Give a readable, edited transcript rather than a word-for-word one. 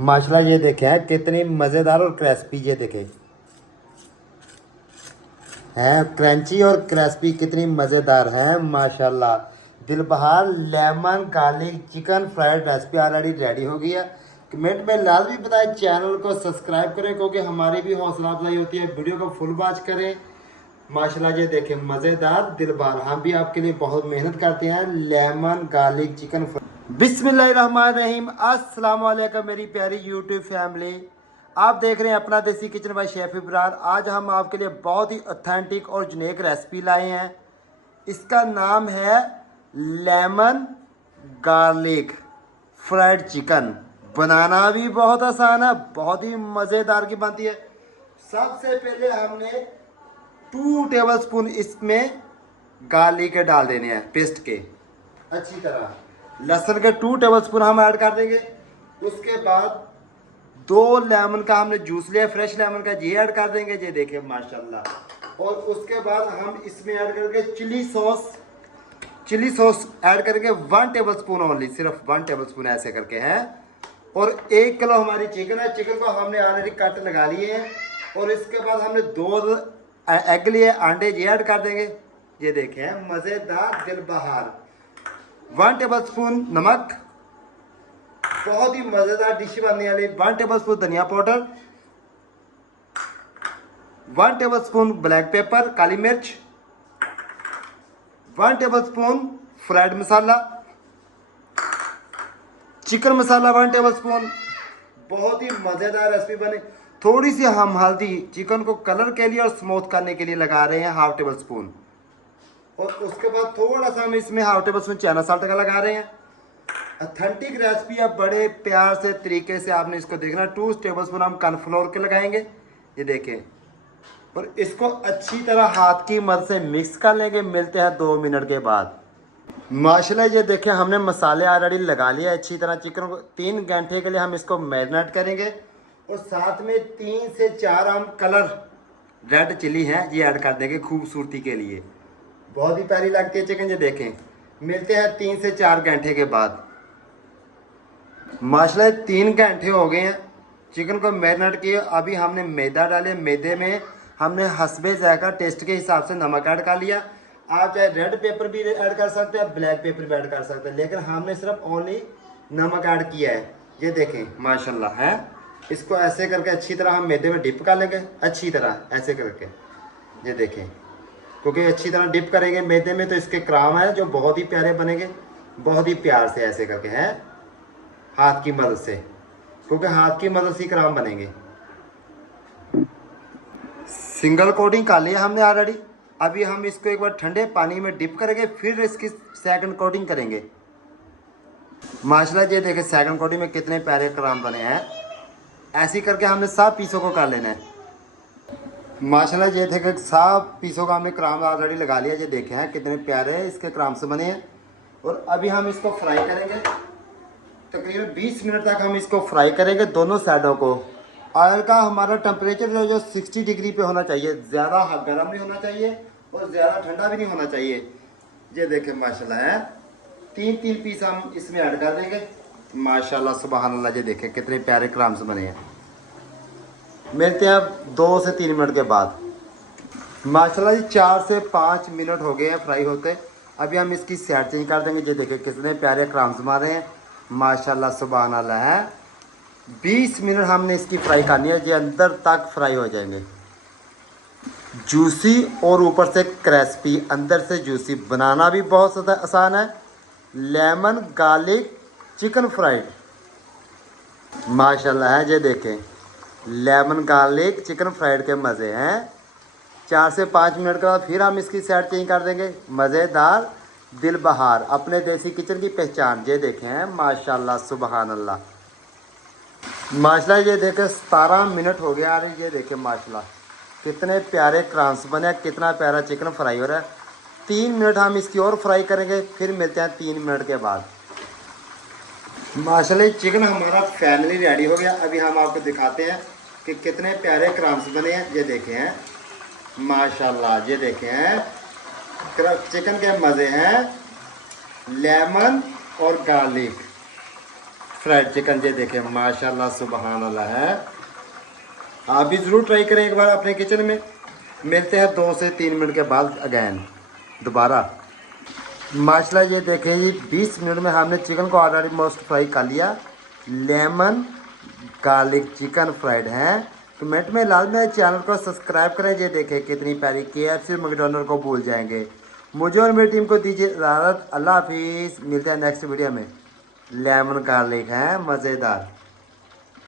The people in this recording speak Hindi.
माशाल्लाह ये देखे हैं कितनी मज़ेदार और क्रिस्पी, ये देखे हैं क्रंची और क्रिस्पी, कितनी मज़ेदार है माशाल्लाह। Dilbahar lemon garlic chicken fried recipe already ready हो गई है। कमेंट में लाजमी बताएं, चैनल को सब्सक्राइब करें क्योंकि हमारी भी हौसला अफजाई होती है। वीडियो को फुल वॉच करें। माशाल्लाह ये देखें मज़ेदार दिलबहार, हम भी आपके लिए बहुत मेहनत करते हैं। लेमन गार्लिक चिकन बिस्मिल्लाहिर्रहमानिर्रहीम। अस्सलाम वालेकुम मेरी प्यारी यूट्यूब फैमिली, आप देख रहे हैं अपना देसी किचन बाय शेफ इब्रार। आज हम आपके लिए बहुत ही ऑथेंटिक और यूनिक रेसिपी लाए हैं। इसका नाम है लेमन गार्लिक फ्राइड चिकन। बनाना भी बहुत आसान है, बहुत ही मज़ेदार की बनती है। सबसे पहले हमने 2 टेबलस्पून इसमें गार्लिक के डाल देने हैं, पेस्ट के अच्छी तरह। लहसुन के 2 टेबलस्पून हम ऐड कर देंगे। उसके बाद 2 लेमन का हमने जूस लिया, फ्रेश लेमन का, ये ऐड कर देंगे। ये देखिए माशाल्लाह। और उसके बाद हम इसमें ऐड करेंगे चिली सॉस ऐड करेंगे 1 टेबलस्पून ओनली, सिर्फ 1 टेबलस्पून ऐसे करके है। और 1 किलो हमारी चिकन है, चिकन को हमने ऑलरेडी कट लगा लिए हैं। और इसके बाद हमने 2 एग लिए, अंडे ये ऐड कर देंगे। ये देखें मज़ेदार दिलबहार। 1 टेबलस्पून नमक, बहुत ही मज़ेदार डिश बनने वाली। 1 टेबलस्पून धनिया पाउडर, 1 टेबलस्पून ब्लैक पेपर काली मिर्च, 1 टेबलस्पून फ्राइड मसाला, चिकन मसाला 1 टेबलस्पून। बहुत ही मज़ेदार रेसिपी बने। थोड़ी सी हम हल्दी चिकन को कलर के लिए और स्मूथ करने के लिए लगा रहे हैं, 1/2 टेबलस्पून। और उसके बाद थोड़ा सा हम इसमें 1/2 टेबलस्पून चाइना साल्ट का लगा रहे हैं। ऑथेंटिक रेसिपी है, बड़े प्यार से तरीके से आपने इसको देखना। 2 टेबलस्पून हम कॉर्नफ्लोर के लगाएंगे, ये देखें। और इसको अच्छी तरह हाथ की मदद से मिक्स कर लेंगे। मिलते हैं 2 मिनट के बाद। माशाल्लाह ये देखें हमने मसाले ऑलरेडी लगा लिया अच्छी तरह। चिकन को 3 घंटे के लिए हम इसको मैरिनेट करेंगे। और साथ में 3 से 4 हम कलर रेड चिली है, ये ऐड कर देंगे खूबसूरती के लिए। बहुत ही प्यारी लगती है चिकन, ये देखें। मिलते हैं 3 से 4 घंटे के बाद। माशाल्लाह 3 घंटे हो गए हैं चिकन को मैरिनेट किए। अभी हमने मैदा डाले, मैदे में हमने हस्बे ज़ायका टेस्ट के हिसाब से नमक ऐड कर लिया। आप चाहे रेड पेपर भी ऐड कर सकते हैं, ब्लैक पेपर भी ऐड कर सकते हैं, लेकिन हमने सिर्फ ओनली नमक ऐड किया है। ये देखें माशाल्लाह है। इसको ऐसे करके अच्छी तरह हम मैदे में डिप कर लेंगे, अच्छी तरह ऐसे करके। ये देखें, क्योंकि अच्छी तरह डिप करेंगे मैदे में तो इसके क्राम है जो बहुत ही प्यारे बनेंगे। बहुत ही प्यार से ऐसे करके हैं, हाथ की मदद से, क्योंकि हाथ की मदद से क्राम बनेंगे। सिंगल कोटिंग कर लिया हमने ऑलरेडी। अभी हम इसको एक बार ठंडे पानी में डिप करेंगे, फिर इसकी सेकंड कोटिंग करेंगे। माशाल्लाह ये देखें सेकंड कोटिंग में कितने प्यारे क्राम बने हैं। ऐसी करके हमने सब पीसों को कर लेना है। माशाल्लाह ये देखें सब पीसों का हमने क्राम ऑलरेडी लगा लिया। ये देखे हैं कितने प्यारे इसके क्राम से बने हैं। और अभी हम इसको फ्राई करेंगे, तकरीबन 20 मिनट तक हम इसको फ्राई करेंगे दोनों साइडों को। ऑयल का हमारा टेम्परेचर जो 60 डिग्री पे होना चाहिए, ज़्यादा गर्म नहीं होना चाहिए और ज़्यादा ठंडा भी नहीं होना चाहिए। ये देखें माशाल्लाह है। 3 पीस हम इसमें ऐड कर देंगे। माशाल्लाह सुबहान अल्लाह। ये देखें कितने प्यारे क्राम्स बने हैं। मिलते हैं 2 से 3 मिनट के बाद। माशाल्लाह जी 4 से 5 मिनट हो गए हैं फ्राई होते। अभी हम इसकी साइड चेंज कर देंगे। ये देखें कितने प्यारे क्राम्स मारे हैं माशाल्लाह सुबहान अल्लाह है। 20 मिनट हमने इसकी फ्राई करनी है, ये अंदर तक फ्राई हो जाएंगे। जूसी और ऊपर से क्रिस्पी, अंदर से जूसी। बनाना भी बहुत आसान है। लेमन गार्लिक चिकन फ्राइड माशाल्लाह है। ये देखें लेमन गार्लिक चिकन फ्राइड के मज़े हैं। 4 से 5 मिनट के बाद फिर हम इसकी साइड चेंज कर देंगे। मज़ेदार दिलबहार, अपने देसी किचन की पहचान। ये देखें हैं माशाल्लाह सुबहान अल्लाह। माशाल्लाह ये देखें 17 मिनट हो गया। अरे ये देखें माशाल्लाह कितने प्यारे क्रांस बने, कितना प्यारा चिकन फ्राई हो रहा है। 3 मिनट हम इसकी और फ्राई करेंगे, फिर मिलते हैं 3 मिनट के बाद। माशाल्लाह चिकन हमारा फाइनली रेडी हो गया। अभी हम आपको दिखाते हैं कि कितने प्यारे क्रांस बने हैं। ये देखें हैं माशाल्लाह। ये देखें हैं चिकन के मज़े हैं। लेमन और गार्लिक फ्राइड चिकन ये देखें माशाल्लाह सुबहान अल्लाह है। आप भी ज़रूर ट्राई करें एक बार अपने किचन में। मिलते हैं 2 से 3 मिनट के बाद अगैन दोबारा। माशाल्लाह ये देखें जी 20 मिनट में हमने चिकन को ऑलरेडी मोस्ट फ्राई कर लिया। लेमन गार्लिक चिकन फ्राइड है। कमेंट में लाजमी चैनल को सब्सक्राइब करें। ये देखें कितनी प्यारी KFC मैकडॉनल्ड को भूल जाएंगे। मुझे और मेरी टीम को दीजिए इजाज़त। अल्लाह हाफिज़। मिलते हैं नेक्स्ट वीडियो में। लेमन गार्लिक है मज़ेदार।